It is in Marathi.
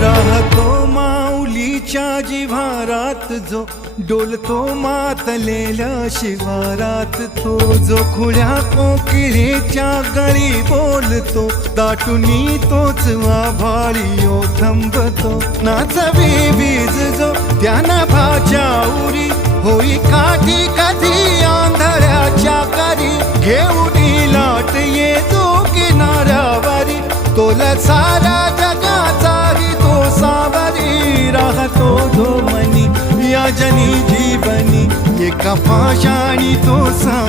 राहतो माऊलीच्या जिव्हारात जो डोलतो मातलेल्या शिवारात तो जो खुळ्या कोकिळेच्या गळी बोलतो दाटुनी तोच आभाळी थंबतो नाचवी वीज जो त्याना भाच्या उरी होई काठी कधी आंधळ्याच्या करी घेऊन लाट ये जो किनाऱ्यावरी तोला सारा जगाचाही तो सावरी राहतो धो मनी या जनी जीवनी एका पाशाणी तो सा